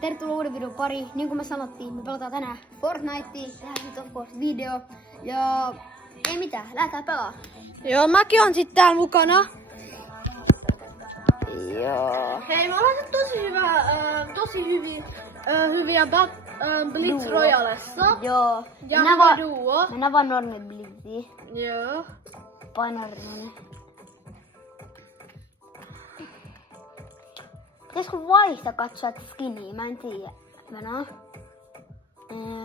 tervetuloa uuden videon pari. Niin kuin me sanottiin, me pelataan tänään Fortnitea. Tehdään nyt of course video. Ja ei mitään, lähdetään pelaa. Joo, mäkin on sit täällä mukana. Joo. Hei, me ollaan nyt tosi hyviä Blitz Royalessa. Joo. Ja hyvä duo. Mennään vaan normi Blitziin. Joo. Painarinen. Pitäisikö vaihtaa katsoa skiniä? Mä en tiedä. Venää.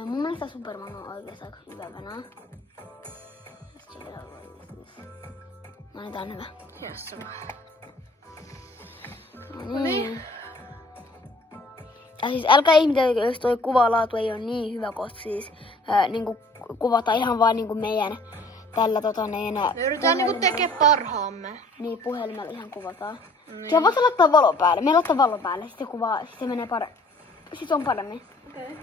Mun mielestä Superman on oikeastaan aika hyvä venää. No niin, tää on hyvä. Yes. No niin. Ja siis älkää ihmetelkö, jos toi kuvalaatu ei ole niin hyvä, koska siis niinku kuvataan ihan vaan niinku meidän tällä me yritetään niinku tekee parhaamme. Niin, puhelimella ihan kuvataan. Niin. Siellä voisi laittaa valo päälle. Me laittaa valo päälle, sitten kuvaa, sitten se menee paremmin. Siis on paremmin. Okei. Okay.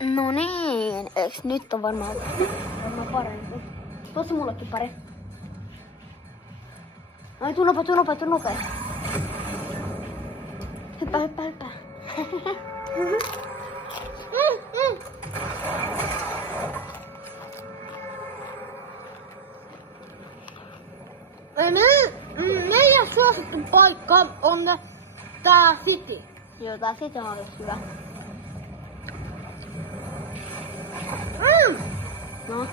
No niin, eiks nyt on varmaan parempi. Tuossa mullekin pari. Ai, tuu nopea. Hyppää. Meidän suosittu paikka on tää City. Joo, tää City on ollut hyvä. No.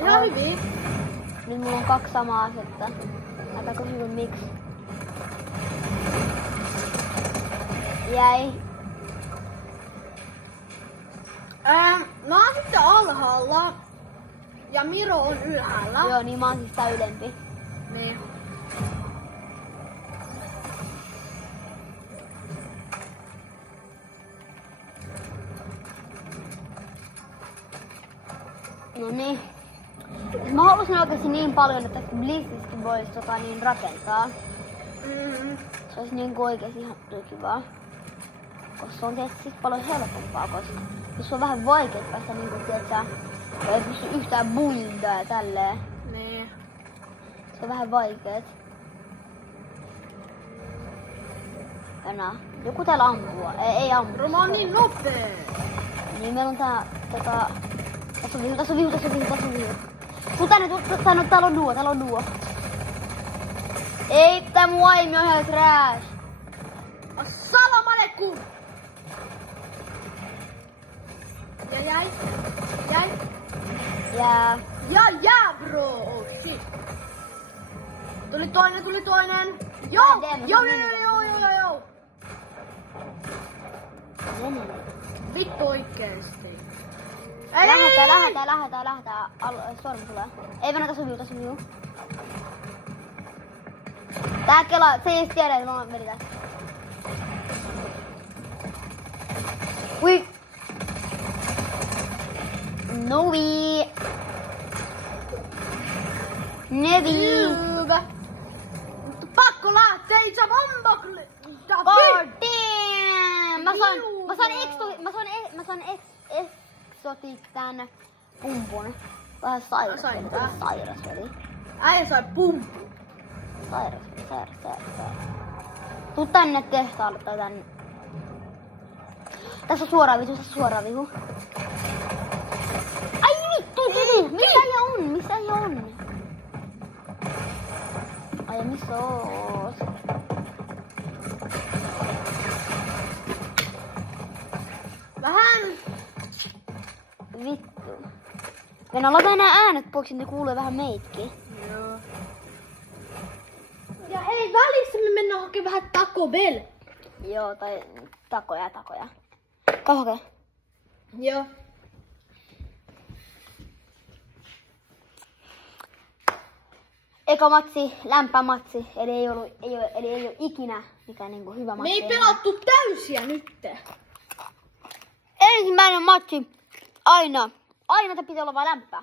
Ihan hyvin. Nyt mulla on 2 samaa asetta. Aika kysyn miksi. Jäi. Mä oon sitten alhaalla. Ja Miro on ylhäällä. Joo, niin mä oon siis tää ylempi. Niin. No niin. Mä haluaisin oikeesti niin paljon, että Blitziskin vois niin rakentaa. Se olisi niinku oikeesti ihan kivaa. Koska se on tietysti sit paljon helpompaa, koska jos on vähän vaikeet päästä niinku tietää, ei pysty yhtään buildaa ja tälleen. Niin. Se on vähän vaikeet. Enää. Joku täällä ampuu. Ei ammu. Mä oon niin nopee. Niin meillä on tää Tässä on vihu. Tuu tänne, täällä on duo. Ei, tää mun aimi on ihan trash. Assalamu alaikum. Ja jäi. Ja bro. Oh shit. Tuli toinen. Joo. Vittu oikeesti. Lähetään. Sormi tulee. Ei mennä, tässä on vihu. Tää kelaa, se ei tiedä, että mä meni tässä. Ui! Novi! Pakko lähteä, ei saa bombakle! God damn! Mä saan exotic tän pumpun. Vähän sairas veli. Äijä sai pumpun. Sairas. Tuu tänne tehtaalle tai tänne. Tässä on suora vihu. Ai vittu! Missä äijä on? Ai missä oot? Vähän. Vittu. Venä, laita enää äänet pois, ne kuulee vähän meitkin. Joo. Ja hei, välissä me mennään hakemaan vähän Taco Bell. Joo, tai takoja. Kauhake. Joo. Eka matsi, lämpämatsi, eli ei ole ikinä mikään niinku hyvä matsi. Me ei pelattu täysiä nytte. Ensimmäinen matsi, aina tää pitää olla vaan lämpää.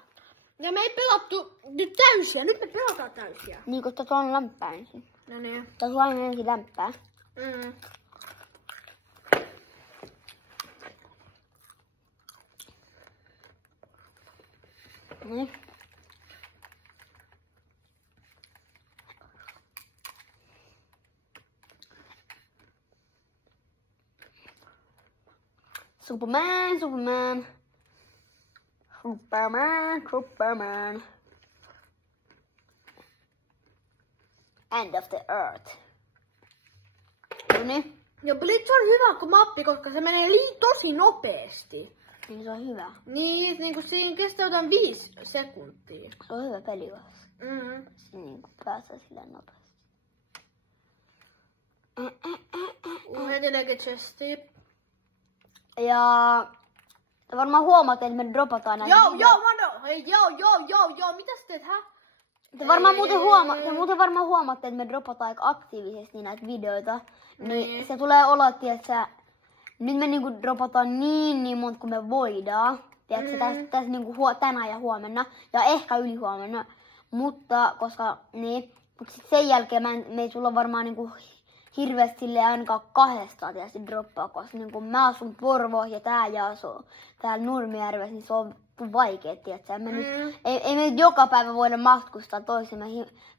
Ja me ei pelattu nyt täysiä, nyt me pelataan täysiä. Niin, koska tuolla on lämpää ensin. No niin. Tuossa on aina ensin lämpää. Niin. Superman, Superman. Superman, Superman. End of the earth. Noniin. Ja Blitz on hyvä kuin mappi, koska se menee tosi nopeasti. Niin se on hyvä. Niin kuin siinä kestää jotain 5 sekuntia. Se on hyvä peli vasta. Se niin kuin pääsee silleen nopeasti. Heti leke chesti. Ja varmaan huomaatte, että me dropataan näitä. Joo, mitä sä teet, hä? Te muuten varmaan huomaatte, että me dropataan aika aktiivisesti näitä videoita. Niin se tulee olo, että nyt me niinku dropataan niin monta kuin me voidaan. Tiedätkö, tässä niinku tänään ja huomenna. Ja ehkä ylihuomenna. Mutta koska sit sen jälkeen me ei tulla varmaan niinku hirveästi silleen ainakaan 200 tietysti droppaa. Koska niinku mä asun Porvoossa ja tää asuu täällä Nurmijärvessä, niin se on vaikea, tiedätkö. Ei me joka päivä voida matkustaa toisemme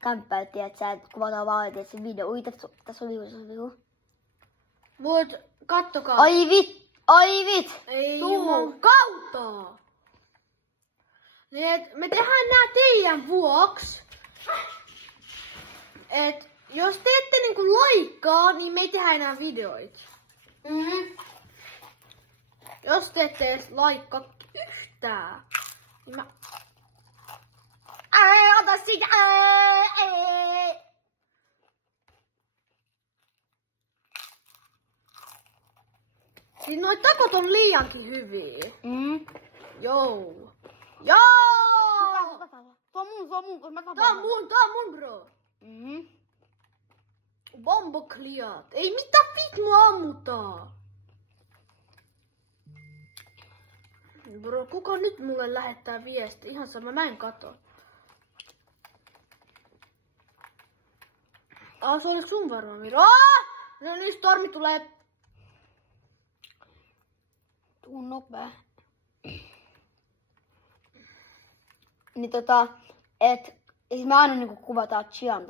kämppään, tiedätkö, että kuvataan vaan se video. Ui, tässä on vihu. Mut, kattokaa. Ai vit! Ei juman kautta! Niin, me tehdään nää teidän vuoks. Et jos te ette niinku laikkaa, niin me ei tehdä enää videoita. Jos te ette edes laikkaa yhtään, niin mä... Ota siitä! Siis noi takot on liiankin hyviä. Joo. Se on mun, kun mä tapan. Tää on mun bro. Bombokliat. Ei mitä mua ammutaan. Bro, kuka nyt mulle lähettää viesti? Ihan sama, mä en katso. Se oli sun varmaan Miro. No niin, Stormi tulee. Tuu nopea. Niin siis me aina niinku kuvataan Chian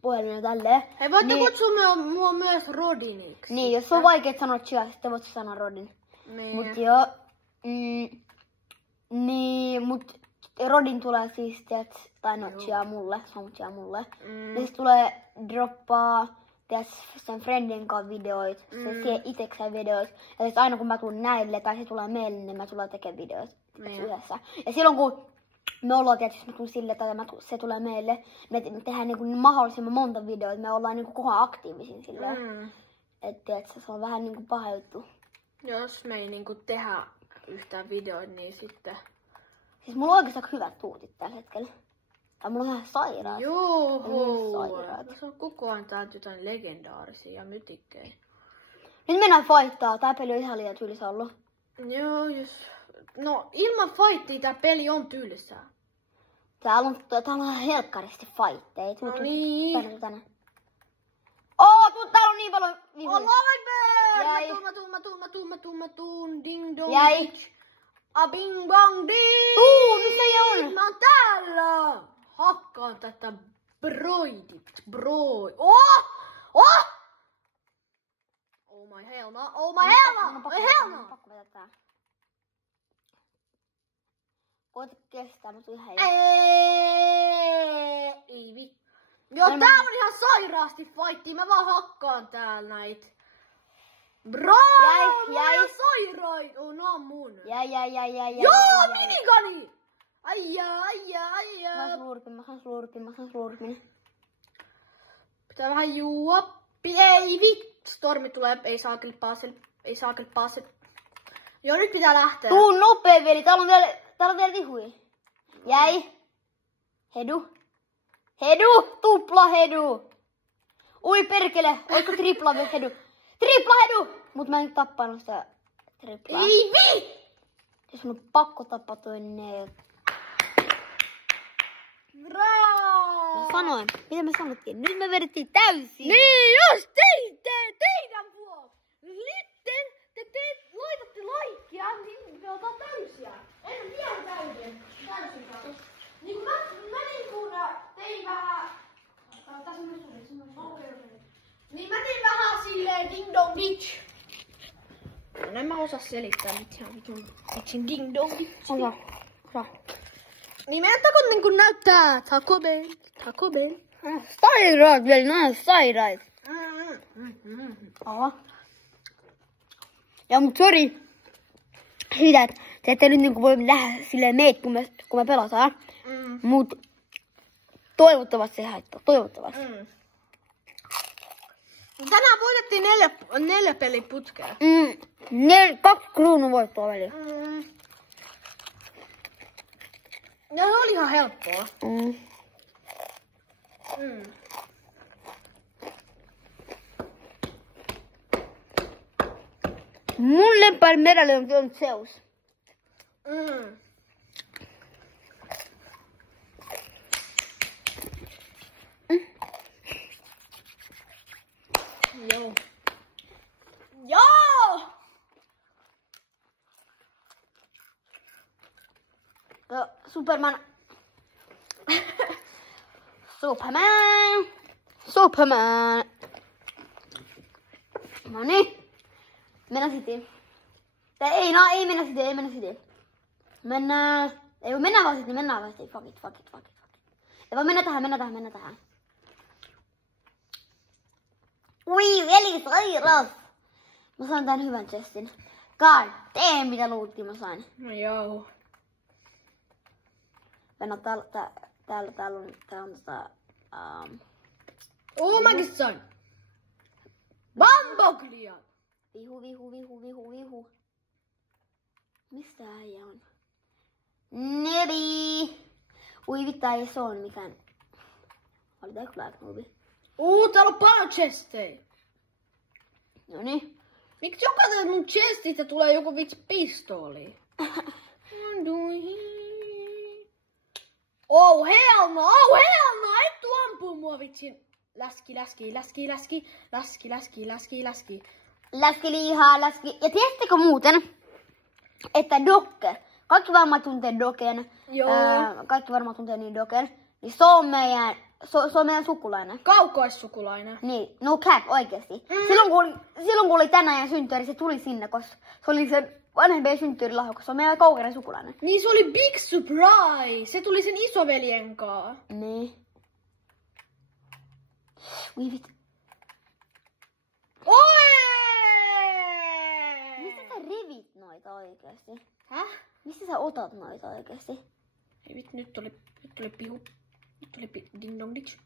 puhelimella tälleen. Hei, voitte kutsua mua myös Rodiniksi. Niin, jos on vaikea sanoa Chia, sitten voit sanoa Rodin. Niin. Mut joo. Mut Rodin tulee siis, tai no Chia mulle, se on Chia mulle. Ja siis tulee droppaa, sen friendin kanssa videoita, se sie itekseen videoita. Ja siis aina kun mä tulen näille, tai se tulee meille, niin mä tulen tekemään videoita yhdessä. Ja silloin kun me ollaan tietysti, mä tulen sille, tai se tulee meille, me tehdään niinku mahdollisimman monta videoita, me ollaan niinku koko ajan aktiivisin silleen. Että se on vähän niinku paha juttu. Jos me ei niinku tehdä yhtään videoita, niin sitten... Siis mulla on oikeastaan hyvät tuutit tällä hetkellä. Tai mulla on ihan sairaat. Joo, se on koko ajan täältä jotain legendaarisia ja mytikkejä. Nyt mennään fightaa. Tää peli on ihan liian tylsä ollut. Joo, no ilman fightia tää peli on tylsää. Täällä on helkkaristi fightteja. No niin. Täällä on niin paljon vihoja. Allahu Akbar! Tuun, ding dong. Jäi. A bing bong ding! Mitä on? Mä oon täällä! Hakkaan tätä broidit. Oh my hell no! Pakko vetää tää. Koita kestää, mutta ihan ei vittu. Joo, tää on ihan sairaasti fightti. Mä vaan hakkaan täällä näit. Bro! Jäi. Mä sairain. Nää on mun. Jäi. Joo, minigani! Aija. Mä saan slurpin. Pitää vähän juua. Ei vittu. Stormi tulee. Ei saa kyllä paasel. Joo, nyt pitää lähteä. Tuu nopee, veli. Täällä on vielä vihui. Jäi. Hedu. Tupla hedu. Ui perkele. Oiko tripla hedu? Tripla hedu! Mut mä en tappanut sitä triplaa. Ei vi! Siis mun on pakko tappaa toinen. Bravo! Sanoin. Mitä me sanottiin? Nyt me vedettiin täysin. Niin just teidän vuoksi. Sitten te laitatte laikkia, niin me otetaan täysiä. En vielä täyden. En mä osaa selittää mitään vitsin ding dong vitsi. Osa. Nimeltäkö niinku näyttää Taco Bell? Taco Bell. Sairaat vielä, nää sairaat. Oho. Ja mut sori. Siitä, että te ette nyt niinku voi lähteä silleen meitä, kun me pelataan. Mut toivottavasti se haittaa. Toivottavasti. Tänään voitettiin 4 peliä putkea. 2 kruunun voittoa välillä. Ja se oli ihan helppoa. Mun lemppari medalli on Zeus. Joo. Joo! Superman. Superman. Noniin. Mennään Cityin. Ei mennä Cityin. Mennään vaan Cityin. Fuck it. Ei vaan mennä tähän. Ui, veli sairas. Mä sain tän hyvän chestin. God damn, mitä luuttia mä sain. No joo. Venä, täällä on Mäkin sain. Bamboglia. Vihu. Mistä äijä on? Nebi. Ui vittu, ei se on mikään. Oli tää kyllä aika nubi. Täällä on paljon chestejä. Noniin. Miksi jokaisesta mun chestistä tulee joku vitsi pistooli? Oh hell no! Et tuu ampuu mua vitsin. Läski. Läski lihaa. Ja tiedättekö muuten, että Dokke, kaikki varmaan tuntee Doken. Joo. Kaikki varmaan tuntee niin Doken. Niin se on meidän sukulainen. Kaukaissukulainen. Niin, no cap, oikeesti. Silloin kun oli tänään synttäri, se tuli sinne, koska se oli se vanhempien synttärilahja, koska se on meidän kaukainen sukulainen. Niin se oli big surprise. Se tuli sen isoveljen kaa. Niin. Ui vittu. Oi! Mistä sä revit noita oikeesti? Häh? Mistä sä otat noita oikeesti? Ei vittu, nyt tuli pihu. Nyt tuli ding dong ditch.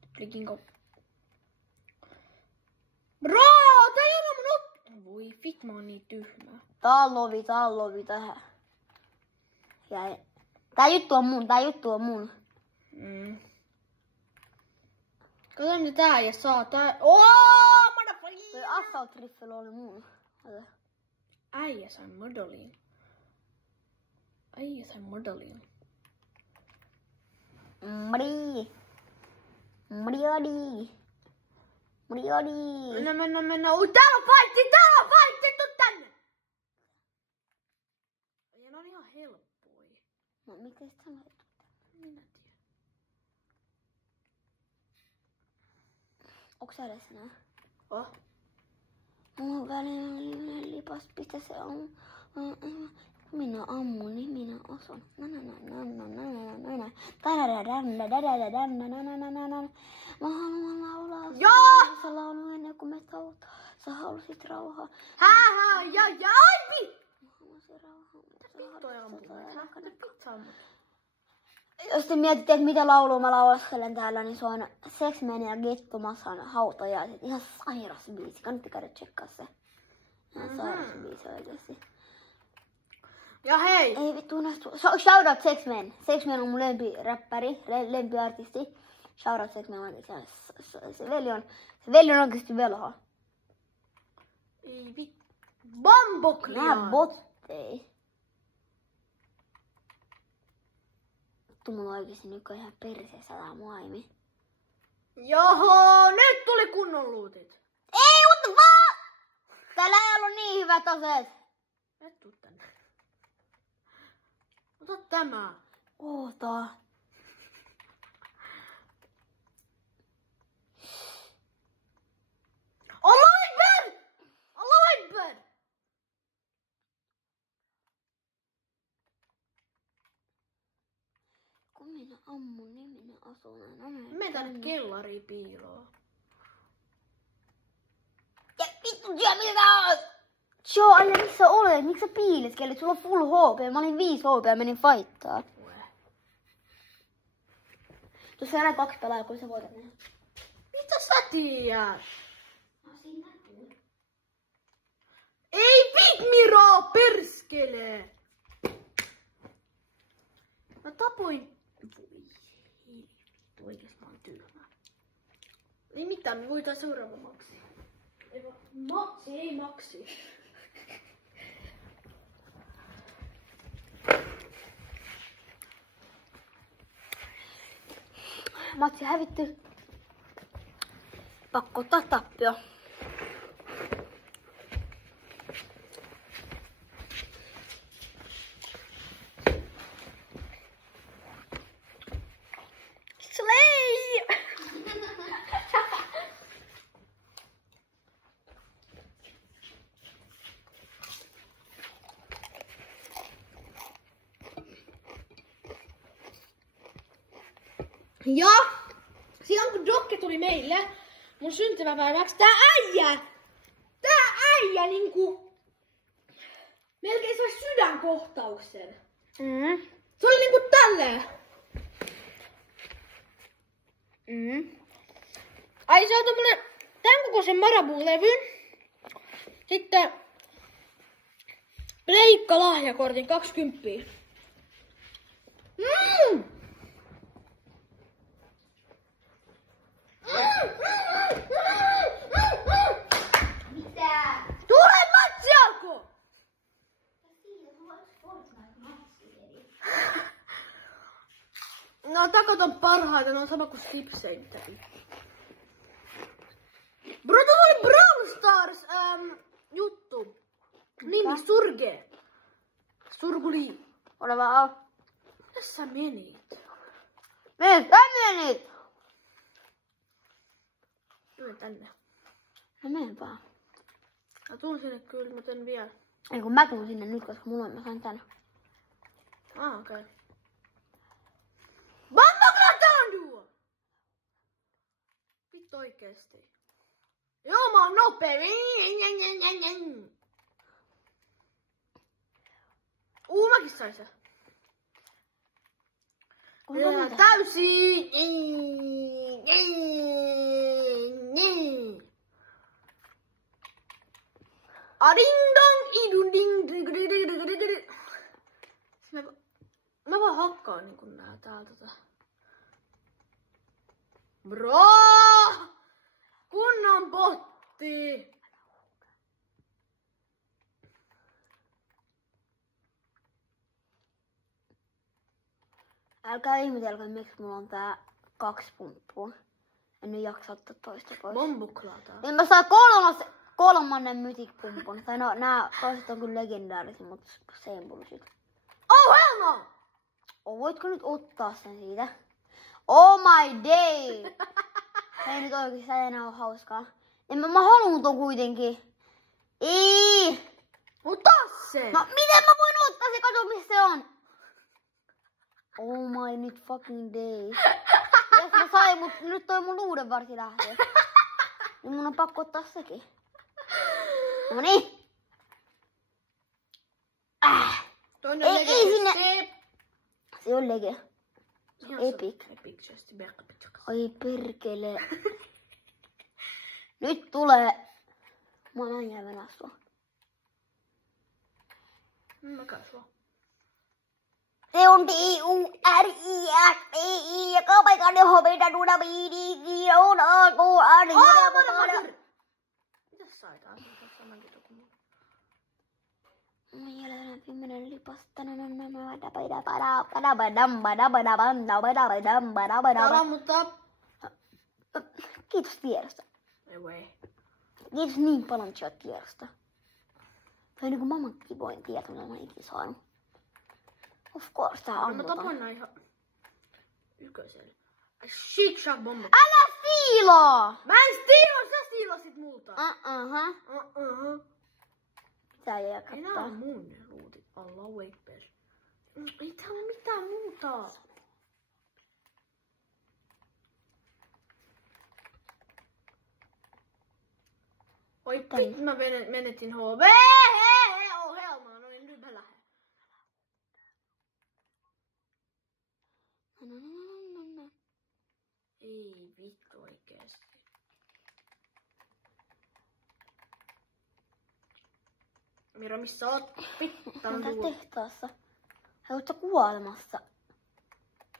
Nyt tuli gingo. Bro, tää ei ole mun voi fit, mä oon niin tyhmä. Tallovi tähän. Tää juttu on mun. Kato mitä tää ja saa tää. Toi assault-riffeli oli mun. Äijä sai modoliin. Mriodi. Mennä. Ui, täällä on fightti, tuu tänne. Ja ne on ihan helppoja. No, miten sä sanoit? Minä tiedän. Onks sä edes nää? Oh. Mun välinen lipas, pistä se on. Minä ammun, niin minä osun. Mä haluan laulaa. Joo! Sä laulu ennen kuin me tautaa. Sä halusit rauhaa. Ja aivi! Mä halusin rauhaa. Jos Jos te mietitte, että mitä laulua mä laulaskelen täällä, niin se on Sexman ja Getto Masan hautajaiset. Ihan sairas biisi. Kannattaa käydä tsekkaa se. Ihan sairas biisi oikeesti. Ja hei! Ei vittu unohtu. Shoutout Sexman. Sexman on mun lempiräppäri, lempiartisti. Shoutout Sexman. Se veli on oikeesti velho. Ei vittu. Bamboklia! Nää bottei. Vittu mulla oikeesti nyt on ihan perseessä tää maimi. Joho, nyt tuli kunnon luutit. Ei, what the fuck? Täällä ei ollut niin hyvät aseet. Et tuu tänne. Ota tämä. Oota. Allahu Akbar! minä ammun, niin minä asun. Mene tänne kellariin piiloon. Ja vittu työ, mitä tää on? Joo, Alle, missä olet? Miksi sä piileskelit? Sulla on full HP. Mä olin 5 HP ja menin fightaan. Tuossa on enää 2 pelaajaa, kun sä voitat ne. Mitä sä tiedät? No siinä näkyy. Ei Big Miro, perskele! Mä tapoin... Oikeesti mä oon tyhmä. Ei mitään, me voitais seuraava maksi. Ei maksi. Matsi hävitty. Pakko ottaa tappio. Slay! Ja silloin kun Dokke tuli meille mun syntymäpäiväksi, tää äijä niinku melkein sai sydänkohtauksen. Se oli niinku tälleen. Ai se on tommonen tän kokoisen Marabou-levyn. Sitten pleikka lahjakortin 20. Mitä? Tule matsi alkoi! No takot on parhaita, ne on sama kuin Stipseinteri. Bro, tuossa oli Brawl Stars juttu. Nimi Surge. Surguli. Ole vaan. Mitäs sä menit? Mitä menit? Mene tänne. No mene vaan. Mä tuun sinne kyllä, mä teen vielä. Ei kun mä tuun sinne nyt, koska mulla on, mä sain tän. Okei. Okay. Bambaglatandu! Vittu oikeesti. Joo, mä oon nopea. Mäkin sain se. Täysin. Ading-dong, idun-ding. Mä vaan hakkaan niinku nää täältä. Bro! Kunnon botti! Älkää ihmetelkö, miksi mulla on tää 2 pumppua. En nyt jaksa ottaa toista pois. Bombuklaata. Niin mä saan kolmannen mytik-pumpun. Tai no, nää toiset on kyllä legendaarisia, mutta same bullshit. Oh hell no! Voitko nyt ottaa sen siitä? Oh my day! Hei nyt oikeesti, tää ei enää oo hauskaa. Mä haluun ton kuitenkin. Ei! Ota se! No miten mä voin ottaa se? Kato missä se on. Oh my nyt fucking day. Jos mä sain, mut nyt toi mun luudenvarsi lähtee. Niin mun on pakko ottaa sekin. Noniin. Ei sinne. Se on lege. Epic. Ai perkele. Nyt tulee. Mä en jää venää sua. Mä käyn sua. Se on D-U-R-I-S-T-I ja kapaikan hopeita tuuna biidi on A-K-A-N. Mitäs sai taas? Mä jäljellä 10 lipasta. Täällä mutta... Kiitos tiedosta. Anyway. Kiitos niin paljon tiedosta. Toi niinku maailman kivoin tieto, mitä mä ikinä saanut. Of course, tää Mä ammutaan. tapoin nää ihan... Yköisellä. Shit, shock bomba. Älä stiilaa! Mä en stiilaa, sä stiilasit multa. Tää ei Ei nää kattaa. on mun ruutit. Allahu Ekber. Ei täällä ole mitään muuta. Oi pit, mä menetin HV. Ohjelmaa, no niin nyt mä lähden. Ei vittu oikeesti. Miro, missä oot? Mä oon tehtaassa. Sä oot kuolemassa.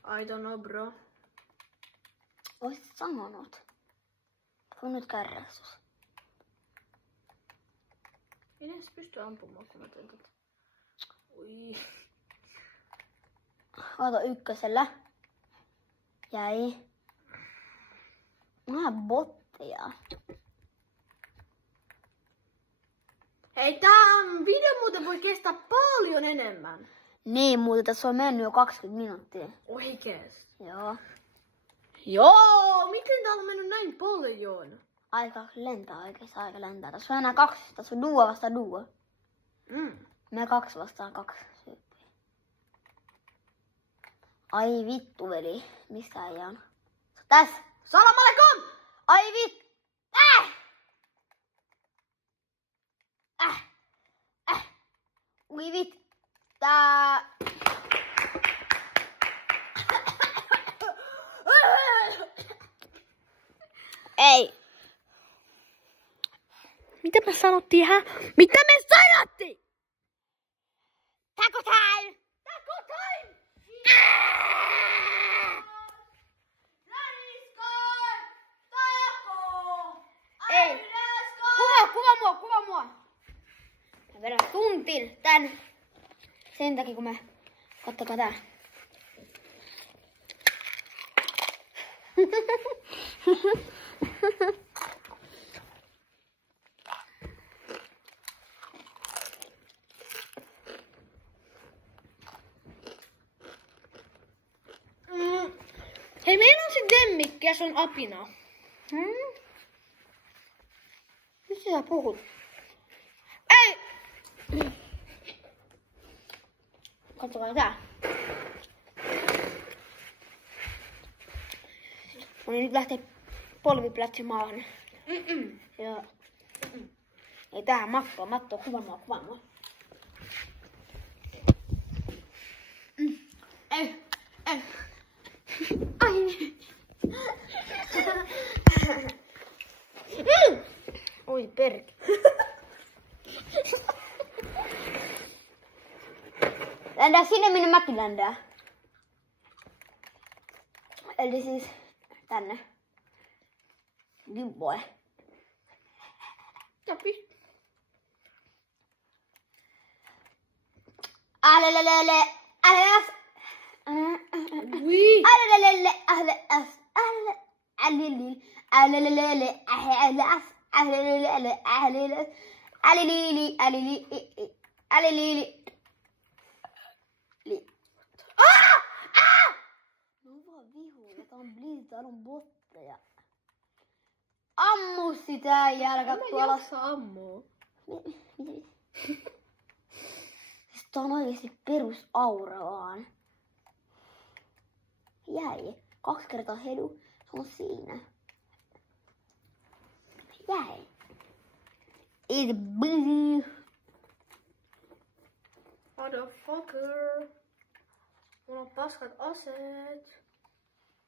I don't know, bro. Oisit sanonut. Kun nyt kärrästys. En edes pysty ampumaan, kun mä teen tätä. Ui. Kato ykkösellä. Jäi. Mä botteja. Hei, tää video muuten voi kestää paljon enemmän. Niin, mutta tässä on mennyt jo 20 minuuttia. Oikeesti? Joo. Joo, miten täällä on mennyt näin paljon? Aika lentää oikeesti, aika lentää. Tässä on enää 2, tässä on duo vastaan duo. Me 2 vastaan 2 tyyppiä. Ai vittu veli, missä äijä on? Tässä! Salam aleikum! Ai vittu! Ui vittu! Tää... Ei! Mitä me sanottiin, hä? Mitä me sanottiin? Taco time! Taco time! Ei! Kuva mua! Mä vedän tuntin tän. Sen takia kun mä... Kattokaa tää. Hei, meillä on se demmikki ja se on apina. Mistä sä puhut? Ei! Katsokaa tää. No niin, nyt lähtee polviplätsi maahan. Joo. Ei tähän mattoa, kuva mua. Ei. Ai. Oi perki. Ländää sinne, minne mäkin ländää. Eli siis tänne. Good boy. Jopi. Alelelele, alelas. Ui. Alelelele, alelas. Alelelele, alelas. Alelelele, alelas. Alelili. No vaan vihu, tää on bliiz, täällä on botteja. Ammu sitä jälkä tuolla. ammuu. Siis tää on oikeesti perusaura vaan. Jäi. 2 kertaa hedu. Se on siinä. Jäi. It's busy. Motherfucker. Mulla on paskat aseet.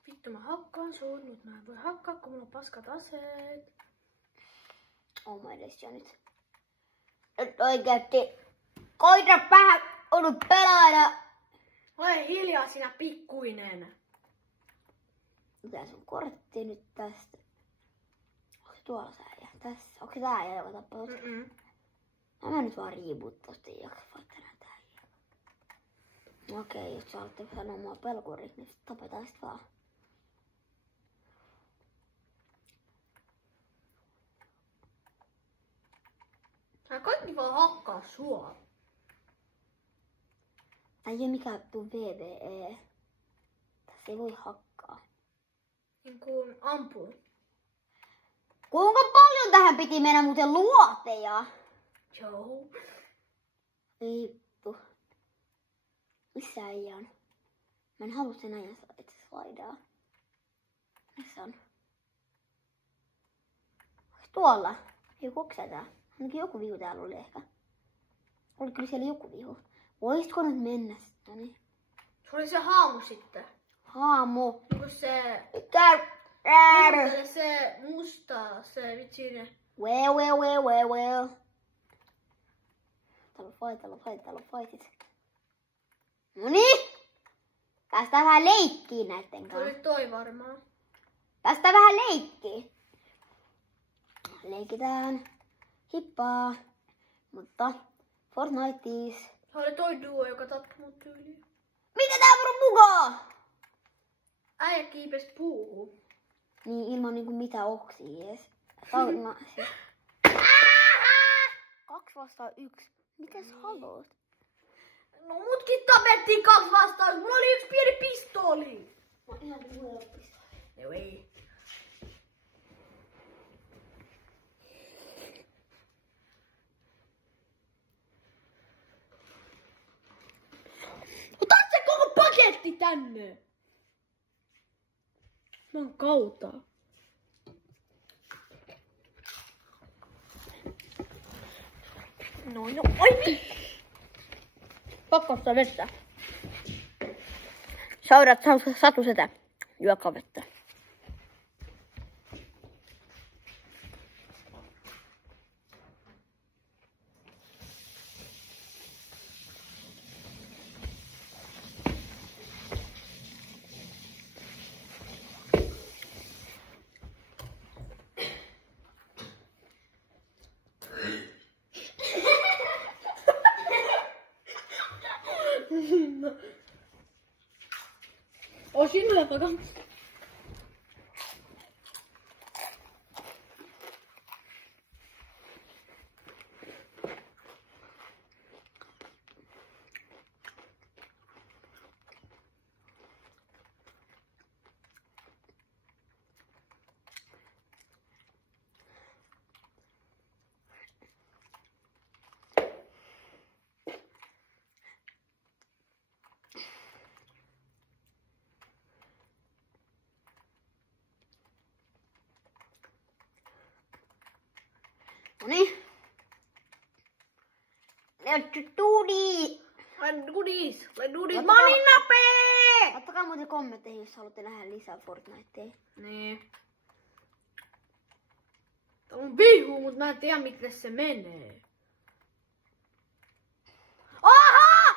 Vittu mä hakkaan sut, mut mä en voi hakkaa, kun mulla on paskat aseet. Oh my days, ja nyt. Nyt oikeesti. Koita vähän ollut pelaada. Ole hiljaa sinä pikkuinen. Mitä sun kortti nyt tästä? Onko se tuolla se äijä? Tässä. Onko se tää äijä, joka tappaa? Mä nyt vaan riipuut tosta ja voi tänään tää äijä. Okei, jos sä haluatte sanoa mua pelkuriksi, niin sit tapetaan sit vaan. Tää kaikki vaan hakkaa sua. Tää ei oo mikään tuu VVE. Tässä ei voi hakkaa. Niin kuin ampuu. Kuinka paljon tähän piti mennä muuten luoteja? Joo. Vittu. Missä äijä on? Mä en halua sen äijän itse slaidaa. Missä on? Onks tuolla? Joku onks sä tää? Ainakin joku vihu täällä oli ehkä. Oli kyllä siellä joku vihu. Voisitko nyt mennä tänne? Se oli se haamu sitten. Haamu. Onko se... Se musta, se vitsine. Well. Täällä on fightit. Noniin! Päästään vähän leikkiin näitten Se kanssa. oli toi varmaan. Päästään vähän leikkiin. Leikitään. Hippaa. Mutta Fortniteis. Se oli toi duo, joka tappoi mut tyyliin. Mitä tää on mukaan? Äijä kiipes puuhun. Niin ilman niinku mitä oksia ees. Sauna siis. 2 vastaan 1. Mitäs haluat? No mutkin tapettiin 2 vastaan. Mulla oli 1 pieni pistooli. Mä ihan mulla pistooli. Joo ei. Ota se koko paketti tänne. Mä oon kautaa. No, oi! Pakko ottaa vettä. Saudat Satu Setä. Juokaa vettä. O sinulle pakan. Noniin. Let's do this. Let's do this. Let's do this. Ottakaa- Mä olin nopee! Ottakaa muuten kommentteihin, jos haluatte nähdä lisää Fortnitea. Niin. Tää on vihu, mut mä en tiedä miten se menee. Aha!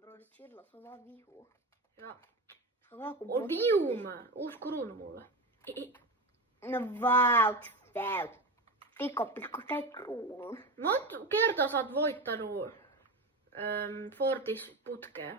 Brody, chilla, se on vaan vihu. Ja Se on vaan kuin on viuma. Uusi kruunu mulle. No vaut. Pikko sai kruunun. Monta kertaa sä oot voittanut Fortis putkea?